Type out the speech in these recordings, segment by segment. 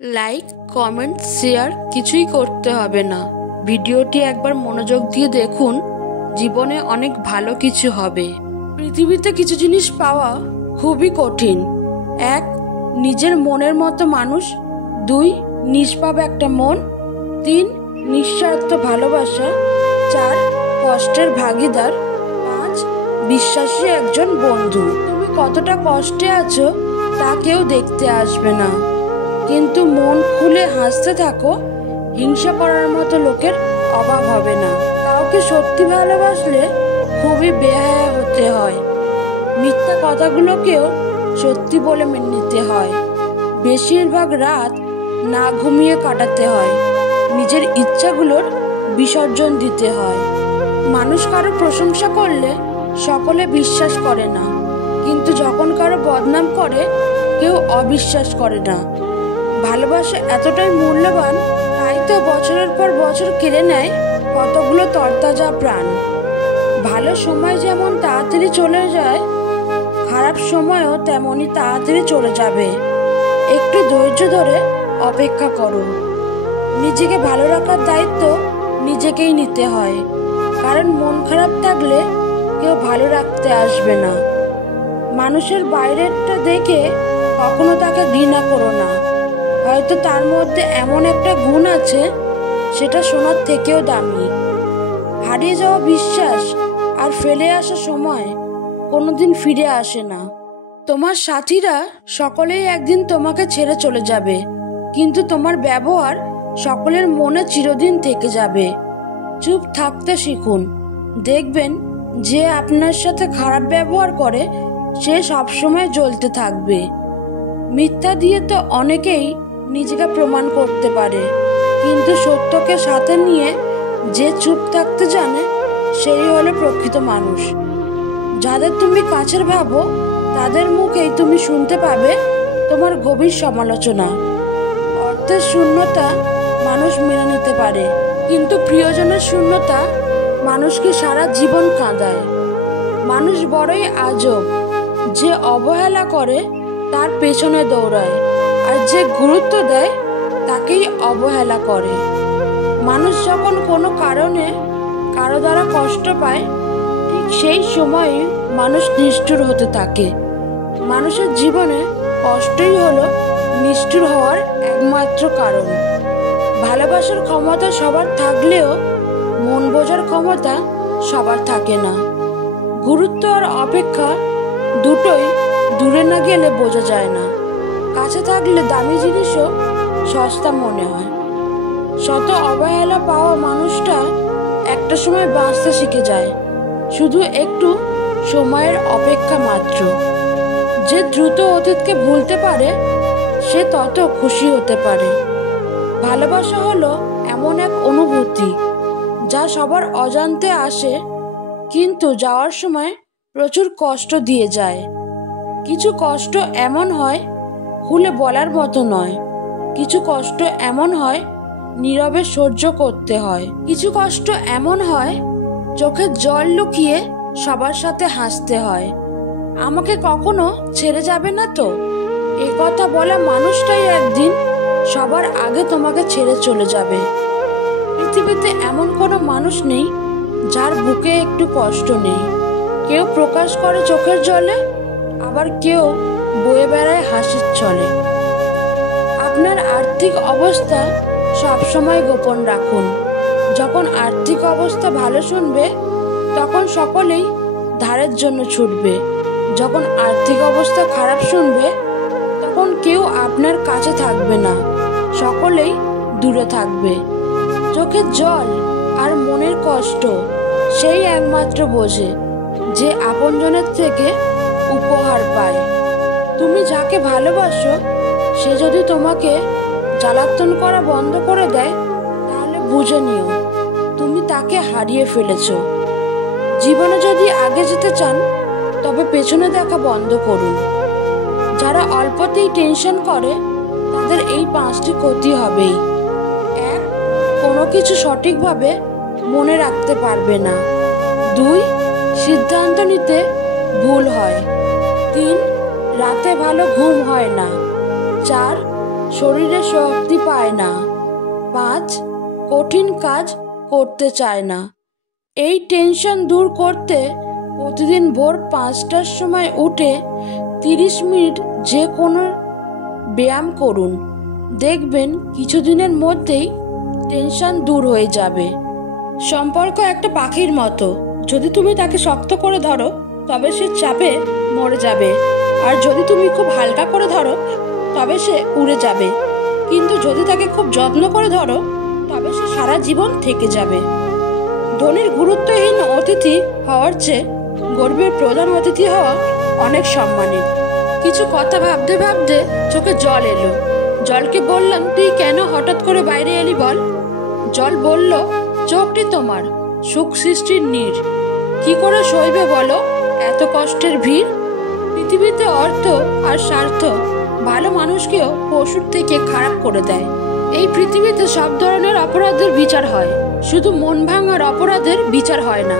Like, comment, share কিছুই করতে হবে না। ভিডিওটি একবার মনোযোগ দিয়ে দেখুন, জীবনে অনেক ভালো কিছু হবে। পৃথিবীতে কিছু জিনিস পাওয়া খুবই কঠিন। 1. নিজের মনের মতো মানুষ। 2. নিষ্পাপ একটা মন। 3. নিঃস্বার্থ ভালোবাসা। 4. কষ্টের ভাগিদার। 5. বিশ্বাসী একজন বন্ধু। তুমি কতটা কষ্টে আছো তা কেউ দেখতে আসবে না, কিন্তু মন খুলে হাসতে থাকো, হিংসা করার মতো লোকের অভাব হবে না। কাউকে সত্যি ভালোবাসলে খুবই বেহায়া হতে হয়। মিথ্যা কথাগুলোকেও সত্যি বলে মেনে নিতে হয়। বেশিরভাগ রাত না ঘুমিয়ে কাটাতে হয়। নিজের ইচ্ছাগুলোর বিসর্জন দিতে হয়। মানুষ কারো প্রশংসা করলে সকলে বিশ্বাস করে না, কিন্তু যখন কারো বদনাম করে কেউ অবিশ্বাস করে না। ভালোবাসা এতটাই মূল্যবান, তাই তো বছরের পর বছর কেড়ে নেয় কতগুলো তরতাজা প্রাণ। ভালো সময় যেমন তাড়াতাড়ি চলে যায়, খারাপ সময়ও তেমনই তাড়াতাড়ি চলে যাবে। একটু ধৈর্য ধরে অপেক্ষা করো। নিজেকে ভালো রাখার দায়িত্ব নিজেকেই নিতে হয়, কারণ মন খারাপ থাকলে কেউ ভালো রাখতে আসবে না। মানুষের বাইরেরটা দেখে কখনো তাকে ঘৃণা করো না। হয়তো তার মধ্যে এমন একটা গুণ আছে সেটা সোনার থেকেও দামি। হারিয়ে যাওয়া বিশ্বাস আর ফেলে আসা সময় কোনোদিন ফিরে আসে না। তোমার সাথীরা সকলেই একদিন তোমাকে ছেড়ে চলে যাবে, কিন্তু তোমার ব্যবহার সকলের মনে চিরদিন থেকে যাবে। চুপ থাকতে শিখুন, দেখবেন যে আপনার সাথে খারাপ ব্যবহার করে সে সবসময় জ্বলতে থাকবে। মিথ্যা দিয়ে তো অনেকেই নিজেকে প্রমাণ করতে পারে, কিন্তু সত্যকে সাথে নিয়ে যে চুপ থাকতে জানে সেই হলো প্রকৃত মানুষ। যাদের তুমি কাছের ভাবো তাদের মুখেই তুমি শুনতে পাবে তোমার গভীর সমালোচনা। অর্থের শূন্যতা মানুষ মেনে নিতে পারে, কিন্তু প্রিয়জনের শূন্যতা মানুষকে সারা জীবন কাঁদায়। মানুষ বড়ই আজব, যে অবহেলা করে তার পেছনে দৌড়ায়, আর যে গুরুত্ব দেয় তাকেই অবহেলা করে। মানুষ যখন কোনো কারণে কারো দ্বারা কষ্ট পায়, ঠিক সেই সময়ই মানুষ নিষ্ঠুর হতে থাকে। মানুষের জীবনে কষ্টই হলো নিষ্ঠুর হওয়ার একমাত্র কারণ। ভালোবাসার ক্ষমতা সবার থাকলেও মন বোঝার ক্ষমতা সবার থাকে না। গুরুত্ব আর অপেক্ষা দুটোই দূরে না গেলে বোঝা যায় না। কাছে থাকলে দামি জিনিসও সস্তা মনে হয়। শত অবহেলা পাওয়া মানুষটা একটা সময় বাঁচতে শিখে যায়, শুধু একটু সময়ের অপেক্ষা মাত্র। যে দ্রুত অতীতকে ভুলতে পারে সে তত খুশি হতে পারে। ভালোবাসা হলো এমন এক অনুভূতি যা সবার অজান্তে আসে, কিন্তু যাওয়ার সময় প্রচুর কষ্ট দিয়ে যায়। কিছু কষ্ট এমন হয় খুলে বলার মতো নয়, কিছু কষ্ট এমন হয় নীরবে সহ্য করতে হয়। কিছু কষ্ট এমন হয় চোখের জল লুকিয়ে সবার সাথে হাসতে হয়। আমাকে কখনো ছেড়ে যাবে না তো, এ কথা বলা মানুষটাই একদিন সবার আগে তোমাকে ছেড়ে চলে যাবে। পৃথিবীতে এমন কোনো মানুষ নেই যার বুকে একটু কষ্ট নেই। কেউ প্রকাশ করে চোখের জলে, আবার কেউ বয়ে বেড়ায় হাসির ছলে। আপনার আর্থিক অবস্থা সবসময় গোপন রাখুন। যখন আর্থিক অবস্থা ভালো শুনবে তখন সকলেই ধারের জন্য ছুটবে। যখন আর্থিক অবস্থা খারাপ শুনবে তখন কেউ আপনার কাছে থাকবে না, সকলেই দূরে থাকবে। চোখের জল আর মনের কষ্ট সেই একমাত্র বোঝে যে আপনজনের থেকে উপহার পায়। তুমি যাকে ভালোবাসো সে যদি তোমাকে জ্বালাতন করা বন্ধ করে দেয়, তাহলে বুঝে নিও তুমি তাকে হারিয়ে ফেলেছ। জীবনে যদি আগে যেতে চান তবে পেছনে দেখা বন্ধ করুন। যারা অল্পতেই টেনশন করে তাদের এই 5টি ক্ষতি হবেই। 1. কোনো কিছু সঠিকভাবে মনে রাখতে পারবে না। 2. সিদ্ধান্ত নিতে ভুল হয়। 3. রাতে ভালো ঘুম হয় না। 4. শরীরে শক্তি পায় না। 5, কঠিন কাজ করতে চায় না। এই টেনশন দূর করতে প্রতিদিন ভোর 5টার সময় উঠে 30 মিনিট যে কোনো ব্যায়াম করুন। দেখবেন কিছুদিনের মধ্যেই টেনশন দূর হয়ে যাবে। সম্পর্ক একটা পাখির মতো, যদি তুমি তাকে শক্ত করে ধরো তবে সে চাপে মরে যাবে, আর যদি তুমি খুব হালকা করে ধরো তবে সে উড়ে যাবে। কিন্তু যদি তাকে খুব যত্ন করে ধরো তবে সে সারা জীবন থেকে যাবে। ধনীর গুরুত্বহীন অতিথি হওয়ার চেয়ে গরিবের প্রধান অতিথি হওয়া অনেক সম্মানের। কিছু কথা ভাবতে ভাবতে চোখে জল এলো। জলকে বললাম, তুই কেন হঠাৎ করে বাইরে এলি বল? জল বলল, চোখটি তোমার সুখ সৃষ্টির নীড়, কি করে সইবে বলো এত কষ্টের ভিড়? পৃথিবীতে অর্থ আর স্বার্থ ভালো মানুষকেও পশুর থেকে খারাপ করে দেয়। এই পৃথিবীতে সব ধরনের অপরাধের বিচার হয়, শুধু মন ভাঙার অপরাধের বিচার হয় না।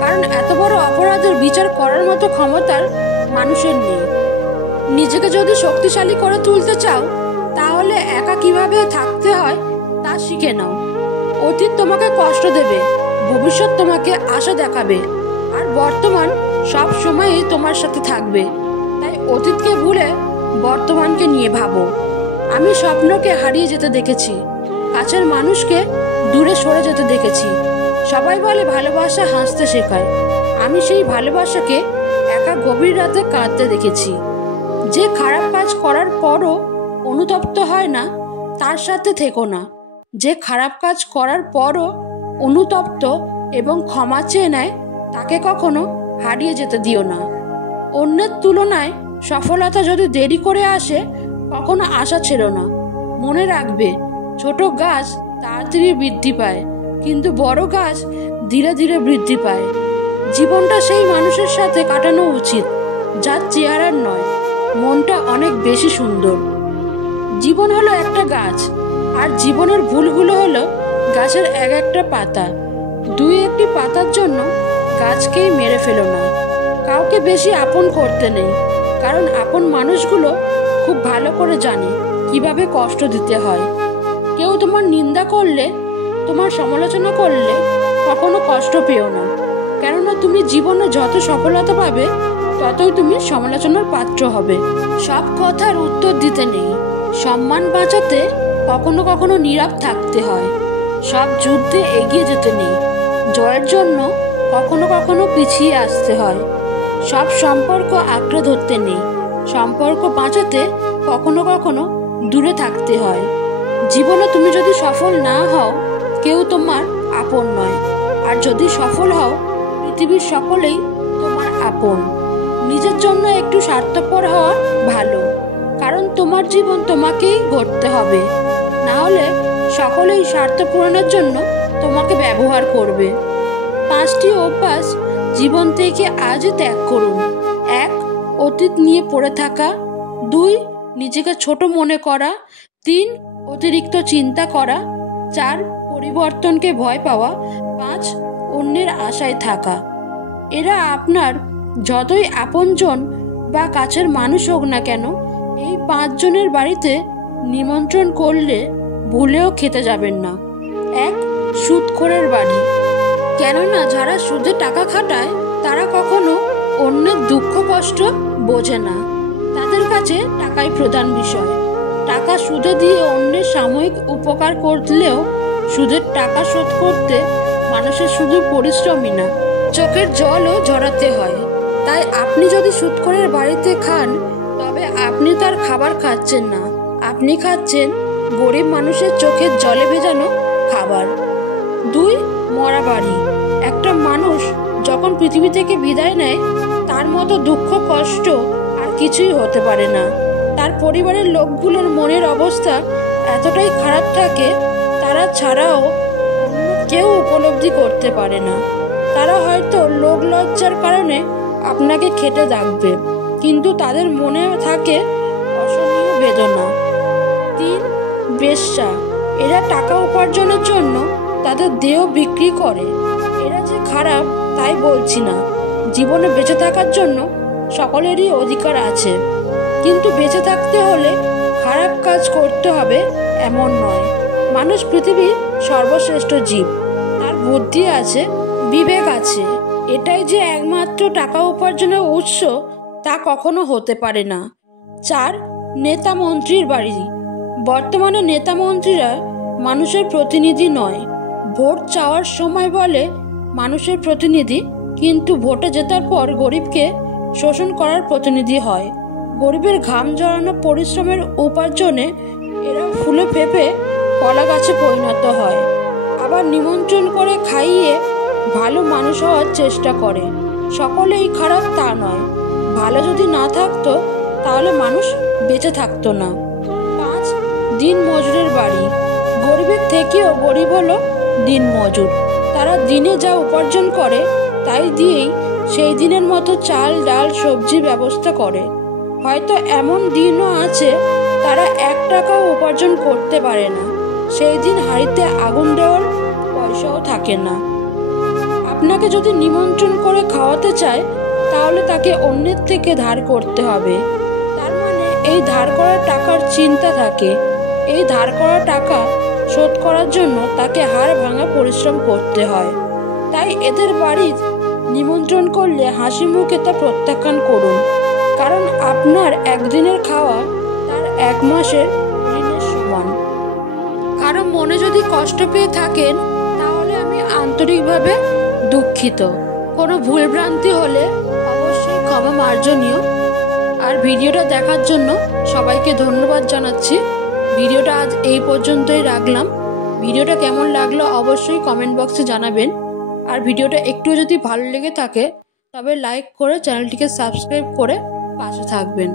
কারণ এত বড় অপরাধের বিচার করার মতো ক্ষমতার মানুষের নেই। নিজেকে যদি শক্তিশালী করে তুলতে চাও তাহলে একা কিভাবে থাকতে হয় তা শিখে নাও। অতীত তোমাকে কষ্ট দেবে, ভবিষ্যৎ তোমাকে আশা দেখাবে, আর বর্তমান সব সময়ই তোমার সাথে থাকবে। তাই অতীতকে ভুলে বর্তমানকে নিয়ে ভাবো। আমি স্বপ্নকে হারিয়ে যেতে দেখেছি, কাছের মানুষকে দূরে সরে যেতে দেখেছি। সবাই বলে ভালোবাসা হাসতে শেখায়, আমি সেই ভালোবাসাকে একা গভীর রাতে কাঁদতে দেখেছি। যে খারাপ কাজ করার পরও অনুতপ্ত হয় না তার সাথে থেকো না। যে খারাপ কাজ করার পরও অনুতপ্ত এবং ক্ষমা চেয়ে নেয় তাকে কখনো হারিয়ে যেতে দিও না। অন্যের তুলনায় সফলতা যদি দেরি করে আসে কখনো আশা ছেড়ো না। মনে রাখবে, ছোট গাছ তাড়াতাড়ি বৃদ্ধি পায়, কিন্তু বড় গাছ ধীরে ধীরে বৃদ্ধি পায়। জীবনটা সেই মানুষের সাথে কাটানো উচিত যার চেহারার নয়, মনটা অনেক বেশি সুন্দর। জীবন হলো একটা গাছ, আর জীবনের ভুলগুলো হলো গাছের এক একটা পাতা। দুই একটি পাতার জন্য গাছকেই মেরে ফেলো না। কাউকে বেশি আপন করতে নেই, কারণ আপন মানুষগুলো খুব ভালো করে জানে কিভাবে কষ্ট দিতে হয়। কেউ তোমার নিন্দা করলে, তোমার সমালোচনা করলে কখনো কষ্ট পেও না, কেননা তুমি জীবনে যত সফলতা পাবে ততই তুমি সমালোচনার পাত্র হবে। সব কথার উত্তর দিতে নেই, সম্মান বাঁচাতে কখনো কখনো নীরব থাকতে হয়। সব যুদ্ধে এগিয়ে যেতে নেই, জয়ের জন্য কখনো কখনো পিছিয়ে আসতে হয়। সব সম্পর্ক আঁকড়ে ধরতে নেই, সম্পর্ক বাঁচাতে কখনো কখনো দূরে থাকতে হয়। জীবনে তুমি যদি সফল না হও কেউ তোমার আপন নয়, আর যদি সফল হও পৃথিবীর সকলেই তোমার আপন। নিজের জন্য একটু স্বার্থপর হওয়া ভালো, কারণ তোমার জীবন তোমাকেই গড়তে হবে, না হলে সকলেই স্বার্থ পূরণের জন্য তোমাকে ব্যবহার করবে। 5টি অভ্যাস জীবন থেকে আজই ত্যাগ করুন। 1, অতীত নিয়ে পড়ে থাকা। 2, নিজেকে ছোট মনে করা। 3, অতিরিক্ত চিন্তা করা। 4, পরিবর্তনকে ভয় পাওয়া। 5, অন্যের আশায় থাকা। এরা আপনার যতই আপনজন বা কাছের মানুষ হোক না কেন, এই 5 জনের বাড়িতে নিমন্ত্রণ করলে ভুলেও খেতে যাবেন না। 1, সুদখোরের বাড়ি। কেননা যারা সুদে টাকা খাটায় তারা কখনো অন্যের দুঃখ কষ্ট বোঝে না, তাদের কাছে টাকাই প্রধান বিষয়। টাকা সুদে দিয়ে অন্যের সাময়িক উপকার করলেও সুদের টাকা শোধ করতে মানুষের শুধু পরিশ্রমই না, চোখের জলও ঝরাতে হয়। তাই আপনি যদি সুদখোরের বাড়িতে খান তবে আপনি তার খাবার খাচ্ছেন না, আপনি খাচ্ছেন গরিব মানুষের চোখের জলে ভেজানো খাবার। 2, মরা বাড়ি। একটা মানুষ যখন পৃথিবী থেকে বিদায় নেয় তার মতো দুঃখ কষ্ট আর কিছুই হতে পারে না। তার পরিবারের লোকগুলোর মনের অবস্থা এতটাই খারাপ থাকে তারা ছাড়াও কেউ উপলব্ধি করতে পারে না। তারা হয়তো লোক লজ্জার কারণে আপনাকে খেটে ডাকবে, কিন্তু তাদের মনে থাকে অসহনীয় বেদনা। 3, বেশ্যা। এরা টাকা উপার্জনের জন্য তাদের দেহ বিক্রি করে। এরা যে খারাপ তাই বলছি না, জীবনে বেঁচে থাকার জন্য সকলেরই অধিকার আছে, কিন্তু বেঁচে থাকতে হলে খারাপ কাজ করতে হবে এমন নয়। মানুষ পৃথিবীর সর্বশ্রেষ্ঠ জীব। তার বুদ্ধি আছে, বিবেক আছে। এটাই যে একমাত্র টাকা উপার্জনের উৎস তা কখনো হতে পারে না। 4. নেতা মন্ত্রীর বাড়ি। বর্তমানে নেতা মন্ত্রীরা মানুষের প্রতিনিধি নয়। ভোট চাওয়ার সময় বলে মানুষের প্রতিনিধি, কিন্তু ভোটে জেতার পর গরিবকে শোষণ করার প্রতিনিধি হয়। গরিবের ঘাম ঝরানো পরিশ্রমের উপার্জনে এরা ফুলে পেঁপে কলা গাছে পরিণত হয়। আবার নিমন্ত্রণ করে খাইয়ে ভালো মানুষ হওয়ার চেষ্টা করে। সকলেই খারাপ তা নয়। ভালো যদি না থাকতো তাহলে মানুষ বেঁচে থাকতো না। 5. দিন মজুরের বাড়ি। গরিবের থেকেও গরিব হলো দিন মজুর। তারা দিনে যা উপার্জন করে তাই দিয়েই সেই দিনের মতো চাল ডাল সবজির ব্যবস্থা করে। হয়তো এমন দিনও আছে তারা 1 টাকাও উপার্জন করতে পারে না। সেই দিন হাঁড়িতে আগুন দেওয়ার পয়সাও থাকে না। আপনাকে যদি নিমন্ত্রণ করে খাওয়াতে চায় তাহলে তাকে অন্যের থেকে ধার করতে হবে। তার মানে এই ধার করা টাকার চিন্তা থাকে। এই ধার করা টাকা শোধ করার জন্য তাকে হাড় ভাঙা পরিশ্রম করতে হয়। তাই এদের বাড়ির নিমন্ত্রণ করলে হাসি মুখে তা প্রত্যাখ্যান করুন, কারণ আপনার একদিনের খাওয়া তার 1 মাসের ঋণের সমান। কারো মনে যদি কষ্ট পেয়ে থাকেন তাহলে আমি আন্তরিকভাবে দুঃখিত। কোনো ভুলভ্রান্তি হলে অবশ্যই ক্ষমা মার্জনীয়। আর ভিডিওটা দেখার জন্য সবাইকে ধন্যবাদ জানাচ্ছি। ভিডিওটা আজ এই পর্যন্তই রাখলাম। ভিডিওটা কেমন লাগলো অবশ্যই কমেন্ট বক্সে জানাবেন। আর ভিডিওটা একটু যদি ভালো লেগে থাকে তবে লাইক করে চ্যানেলটিকে সাবস্ক্রাইব করে পাশে থাকবেন।